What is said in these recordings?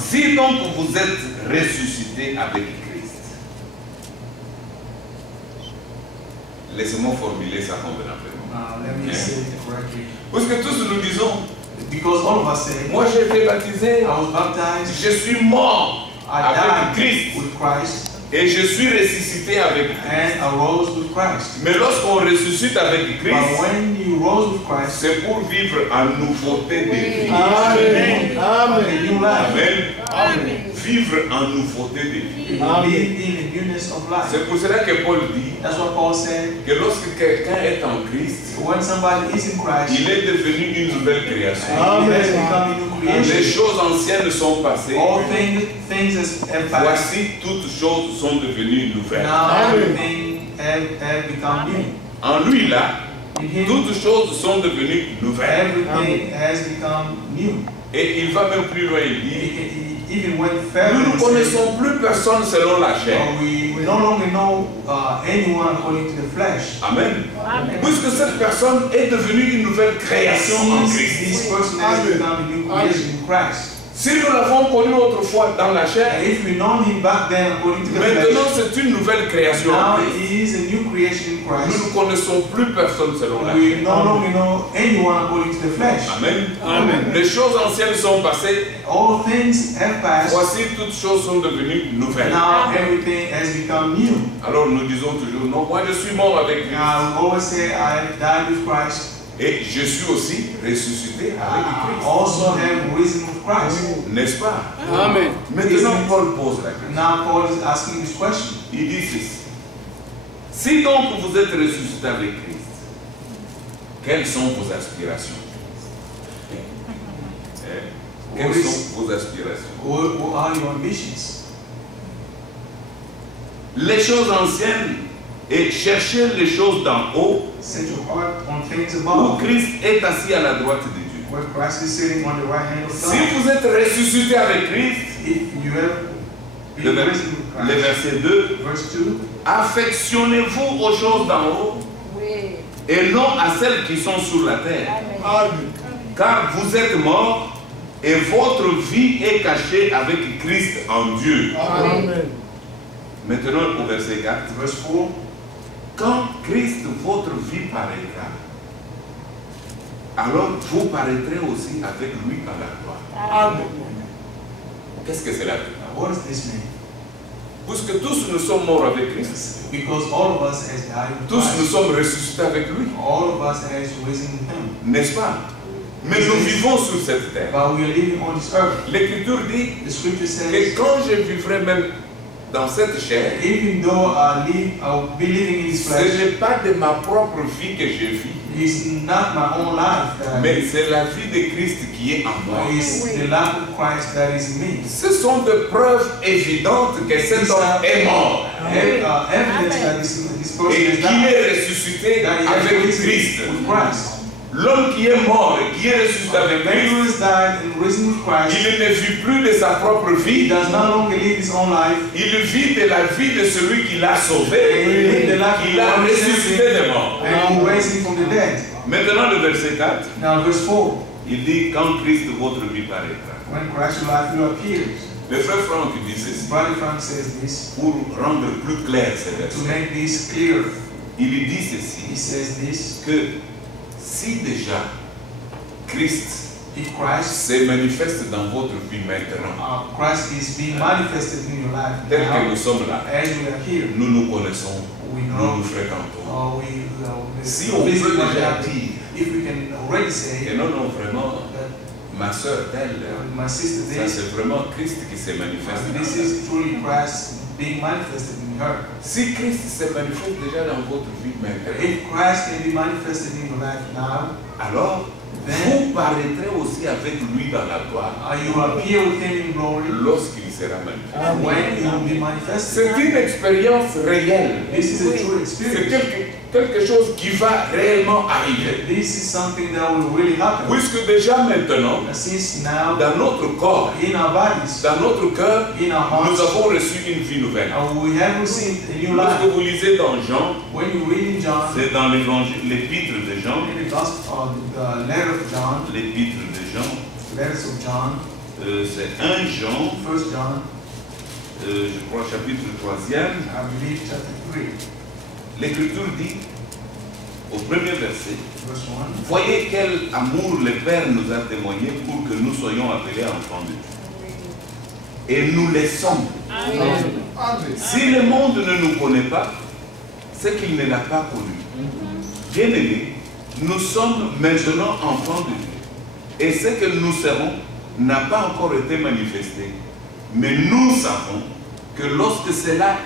Si donc vous êtes ressuscité avec Christ, laissez-moi formuler ça convenablement. Let me say it correctly. Parce que tous nous disons, Because all of us say, moi j'ai été baptisé, I was baptized, je suis mort I avec died Christ with Christ, et je suis ressuscité avec Christ. and I rose with Christ. Mais lorsqu'on ressuscite avec But Christ, when you rose with Christ, c'est pour vivre en nouveauté de vie. Amen. a new life. Amen. Amen. Vivre en nouveauté de vie. Live in the newness of life. C'est pour cela que Paul dit That's what Paul said. que lorsque quelqu'un est en Christ, When somebody is in Christ, il est devenu une nouvelle création. he has become a new Les creation. choses anciennes sont passées. All things have passed. Voici, toutes choses sont devenues nouvelles. Now everything have become new. En lui là, In him, toutes choses sont devenues nouvelles. everything has become new. Et il va même plus loin, il dit, He even went nous further. ne and said, connaissons plus personne selon la chair. we no longer know anyone according to the flesh. Amen. Puisque cette personne est devenue une nouvelle création en Since Christ. this person has become a new creation in Christ. Si nous l'avons connu autrefois dans la chair, And if we known him back then according to the maintenant flesh, c'est une nouvelle création en now Christ. he is a new creation in Nous Christ. ne connaissons plus personne selon la We chair. no longer know anyone according to the flesh. Amen. Amen. Les choses anciennes sont passées. All things have passed. Voici, toutes choses sont devenues nouvelles. Now everything has become new. Alors nous disons toujours, non, moi je suis mort avec lui. Now we always say, I have died with Christ. Et je suis aussi ressuscité avec I Christ. also have risen with Christ. N'est-ce pas? Amen. Maintenant, Paul pose la question. Now Paul is asking this question. Il dit ceci. Si donc vous êtes ressuscité avec Christ, quelles sont vos aspirations? Quelles sont vos aspirations? What are your ambitions? Les choses anciennes et cherchez les choses d'en haut Set your heart on things où above, Christ est assis à la droite de Dieu. where Christ is sitting on the right hand of Si God. vous êtes ressuscité avec Christ, If you have le, been risen with le Christ, verset 2, verse 2, affectionnez-vous aux choses d'en haut et non à celles qui sont sur la terre. Amen. Car vous êtes morts et votre vie est cachée avec Christ en Dieu. Amen. Maintenant au verset 4. verse 4, Quand Christ votre vie paraîtra, alors vous paraîtrez aussi avec lui dans la gloire. Amen. Qu'est-ce que cela veut dire? now what does this mean? Puisque tous nous sommes morts avec Christ, Because all of us has died with tous nous Christ. sommes ressuscités avec lui, All of us has risen with him. n'est-ce pas? Mais nous vivons sur cette terre. But we are living on this earth. L'Écriture dit The scripture que says, quand je vivrai même dans cette chair, even though I will be living in this ce flesh, n'est pas de ma propre vie que je vis, it's not my own life that I mais live. c'est la vie de Christ qui est en moi. It's the life of Christ that is in me. Ce sont des preuves évidentes que cet homme est mort Evidence that this person et has qui died, est ressuscité that he has avec risen Christ. with Christ. L'homme qui est mort et qui est ressuscité avec Man who Christ, has died and risen with Christ, il ne vit plus de sa propre he vie, does no longer live his own life. il vit de la vie de celui qui l'a sauvé, He lives the life qui l'a of the ressuscité one des morts. and who raised him from the dead. Maintenant le verset 4, Now verse 4, il dit quand Christ votre vie paraîtra. when Christ's life will appear. Le frère Franck dit ceci, Brother Frank says this, pour rendre plus clair ces to versets. make this clear, Il dit he ceci, says this, que si déjà Christ if Christ, se manifeste dans votre vie maintenant, Christ is being manifested in your life tel que now, nous sommes là, as we are here, nous nous connaissons, we nous know, nous fréquentons. Si si on peut déjà dire, if we can already say et non, non, vraiment, that ma soeur, telle, my sister ça did, c'est vraiment Christ qui se manifeste. this is truly Christ being manifested in her. Si Christ se manifeste déjà dans votre vie maintenant, If Christ can be manifested in your life now, alors vous paraîtrez aussi avec lui dans la gloire you will appear with him in glory lorsqu'il sera manifesté. when he will be manifested. C'est une expérience réelle. This is a true C'est experience. quelque chose qui va réellement arriver. This is something that will really happen. Puisque déjà maintenant, Since now, dans notre corps, in our bodies, dans notre cœur, in our nous hearts, avons reçu une vie nouvelle. we have received a new Lorsque life. vous lisez dans Jean, When you read in John, c'est dans l'évangile, l'épître de Jean, in the gospel, the letter of John, l'épître de Jean, letters of John, C'est 1 Jean, 1 John, je crois chapitre 3e. I believe chapter 3, L'Écriture dit, au premier verset, verse 1. voyez quel amour le Père nous a témoigné pour que nous soyons appelés enfants de Dieu. Et nous les sommes. Amen. Si le monde ne nous connaît pas, c'est qu'il ne l'a pas connu. Bien-aimés, nous sommes maintenant enfants de Dieu. Et ce que nous serons n'a pas encore été manifesté. Mais nous savons que lorsque cela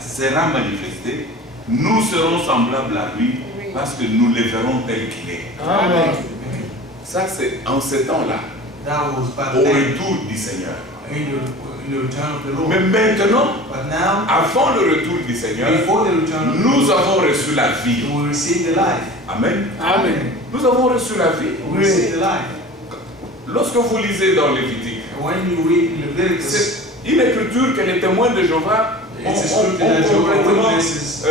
sera manifesté, nous serons semblables à lui parce que nous le verrons tel qu'il est. Amen. Ça, c'est en ce temps-là, That was by au the retour du Seigneur. in the return of the Lord. Mais maintenant, But now, avant le retour du Seigneur, before the return of the nous Lord, avons reçu la vie. we will receive the life. Amen. Amen. Nous avons reçu la vie. We will receive the life. Lorsque vous lisez dans Lévitique, When you read in Leviticus, c'est une écriture que les témoins de Jéhovah ont it's a scripture that Jehovah's complètement, Witnesses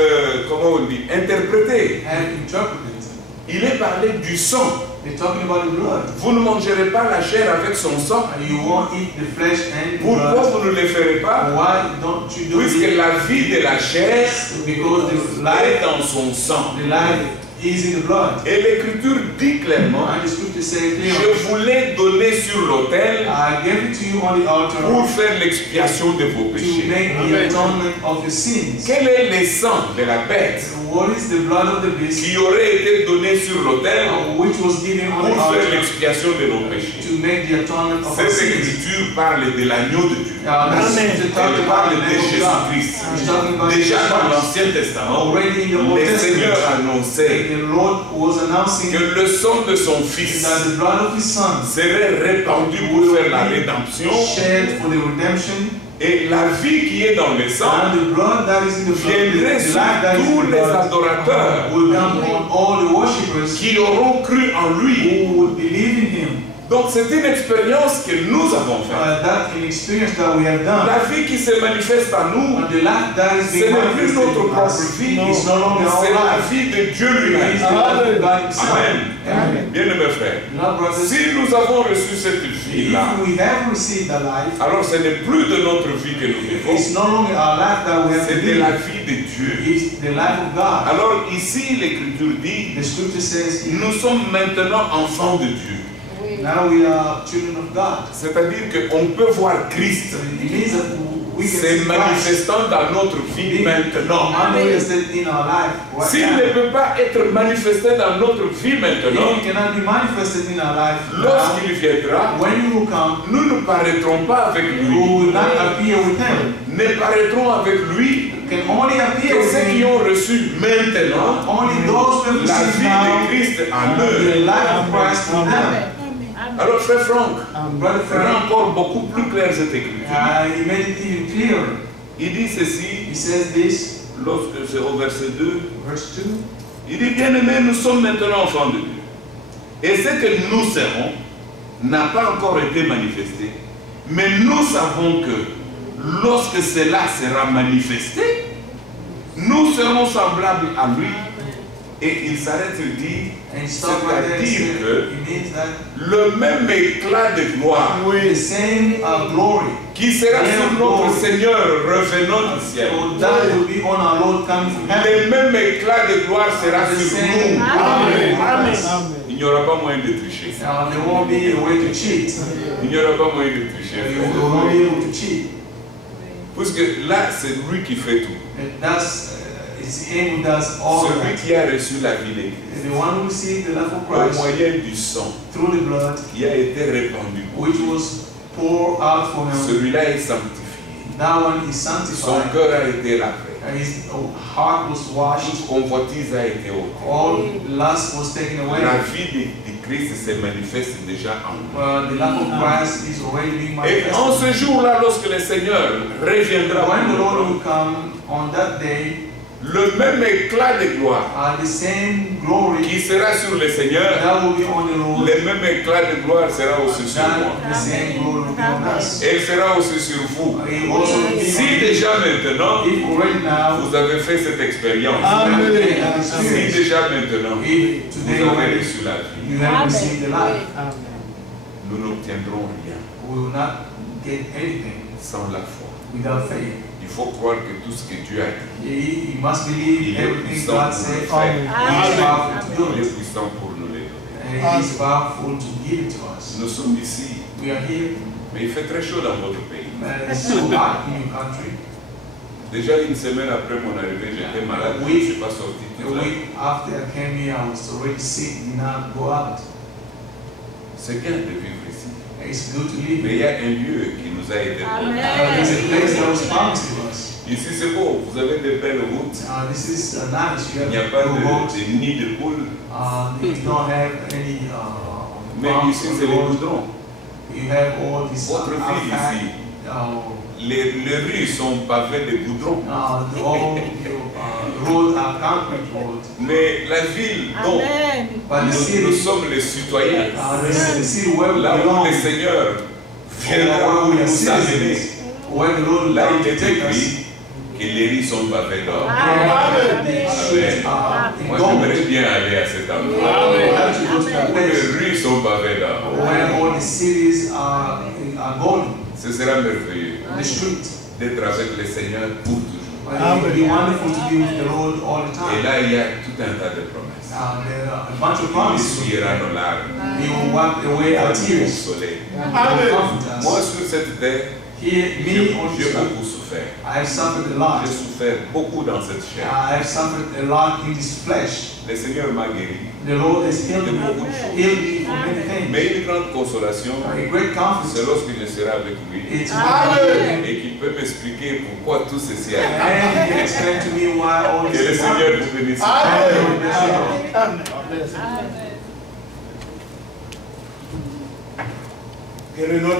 comment on dit, interprété. have interpreted. Il est parlé du sang. They're talking about the blood. Vous ne mangerez pas la chair avec son sang. You won't eat the flesh and the Pourquoi blood. vous ne le ferez pas? Why don't you do Puisque it? la vie de la chair Because the est life, dans son sang. the life is in the blood. Et l'Écriture dit clairement, And the scripture says je clearly, vous l'ai donné sur l'autel I gave it to you on the altar pour faire l'expiation de vos to péchés. make the Amen. atonement of your sins. Quel est le sang de la bête What is the blood of the beast qui aurait été donné sur l'autel which was given on the pour faire altar l'expiation de nos péchés? to make the atonement of our Cette sins? écriture parle de l'agneau de Dieu. This scripture talks Elle about parle the de name of God. Jésus-Christ. It's talking about Déjà Jesus dans Christ. l'Ancien Testament, Already in the Old le Seigneur Testament, annonçait the Lord was announcing que le sang de son Fils that the blood of His Son serait répandu pour faire la rédemption, shed for the redemption, et la vie qui est dans le sang and the blood that is in the blood, viendrait the sur life that is tous in the les blood, adorateurs will come on all the worshippers qui auront cru en lui. who would believe in Him. Donc c'est une expérience que nous avons faite. That an experience that we have done. La vie qui se manifeste en nous, And the life that is ce being n'est plus manifested notre in propre us vie, is no longer c'est our la life. vie de Dieu It is lui-même. the life of God Himself. Amen. Amen. Bien-aimés frères, Now, brothers, si nous avons reçu cette vie-là, if we have received the life, alors ce n'est plus de notre vie que nous vivons, it's no longer our life that we have to c'est de la live. vie de Dieu. It's the life of God. Alors ici, l'Écriture dit, The scripture says, nous sommes maintenant enfants de Dieu. now we are children of God. C'est-à-dire qu'on peut voir Christ It means that we can se see Christ manifestant dans notre vie maintenant. manifested in our life right S'il now. ne peut pas être manifesté dans notre vie If maintenant, it cannot be manifested in our life now, lorsqu'il viendra, when He will come, nous ne paraîtrons pas avec we lui. will not appear with Him. Ne paraîtrons avec lui Can only appear que with ceux qui Him. ont reçu maintenant Only those who have la received vie now de Christ en the eux. life of Christ in them. Alors, frère Franck, Brother fera Frank, encore beaucoup plus clair cette écriture. he made it even clearer. Il dit ceci, He says this, lorsque c'est au verset 2, verse 2. il dit, bien-aimés, nous sommes maintenant enfants de Dieu. Et ce que nous serons n'a pas encore été manifesté. Mais nous savons que lorsque cela sera manifesté, nous serons semblables à lui. Et il s'arrête et dit, And stop right there. c'est-à-dire que It means that le même éclat de gloire the same glory qui sera sur notre Seigneur revenant du ciel, that will be on our Lord coming from heaven. le même éclat de gloire sera The sur same nous. glory. Amen. Il n'y aura pas moyen de tricher. There won't be a way to cheat. Il n'y aura pas moyen de tricher. You will not be able to cheat. Puisque là, c'est lui qui fait tout. And that's it's Him who does all of Celui that. qui a reçu la vie de Christ, The one who received the life of au Christ moyen du sang through the blood, qui a été répandu, which was poured out for him. celui-là est sanctifié. That one is Son sanctified. cœur a été lavé. His heart was washed. Toute convoitise a été ôtée. All lust was taken away. La vie de Christ se manifeste déjà en nous. The life of Christ is already being Et en manifested. ce jour-là, lorsque le Seigneur reviendra, When the Lord will come on that day, le même éclat de gloire the same glory qui sera sur le Seigneur, that will be on the Lord, le même éclat de gloire sera aussi sur moi. that the same glory will be on us. Et il sera aussi sur vous. It also will be Si on déjà maintenant, if already now, vous avez fait cette expérience, Amen. si déjà maintenant, if today vous avez already reçu la vie, you have received the life. Amen. nous n'obtiendrons rien We will not get anything sans la foi. without faith. Il faut croire que tout ce que Dieu a dit, You must believe everything God said. Amen. He is powerful to do il est it. puissant pour nous les donner. And He is powerful to give it to us. Nous sommes ici, We are here, mais il fait très chaud dans votre pays. and it's so hot in your country. Déjà une semaine après mon arrivée, j'étais malade, je ne suis pas sorti A toute la nuit. week after I came here, I was already sick, did not go out. C'est bien de vivre ici. It's good to live Mais il y here. a un lieu qui nous a aidés. There's a place that was promised to us. Ici c'est beau, vous avez de belles routes. This is nice. You Il n'y a have pas no roads. de nid de poules. You don't have any Mais farms ici on c'est the les road. goudrons. You have all these Votre ville ici, les rues sont pavées de goudrons. all your roads are concrete roads. Mais la ville dont But the nous city, sommes les citoyens, the city where we là où belong, le Seigneur viendra where we are nous amener, citizens, where the Lord là will il est take us. écrit que les rues sont pavées d'or. The streets are in Moi gold. j'aimerais bien aller à cet endroit. We have to go to that Où place les rues sont pavées d'or. where all the cities are golden. Ce sera merveilleux The streets. d'être avec le Seigneur pour toujours. But it would be wonderful to be with the Lord all the Et time. là il y a tout un tas de promesses. There are a bunch of Il promises. essuiera nos larmes. He will wipe away our Il va nous tears. consoler. He will comfort Moi us. sur cette terre, Here, me on j'ai this earth, beaucoup souffert. I have suffered a lot. J'ai souffert beaucoup dans cette chair. I have suffered a lot in this flesh. Le Seigneur m'a guéri. The Lord has healed me, beaucoup de choses. healed me from many things. Mais une grande consolation, A great comfort c'est lorsque je serai avec lui is when et qu'il peut m'expliquer pourquoi tout ceci a été. and He can explain to me why all Que this le is Seigneur happening. vous bénisse. Amen. Que le nom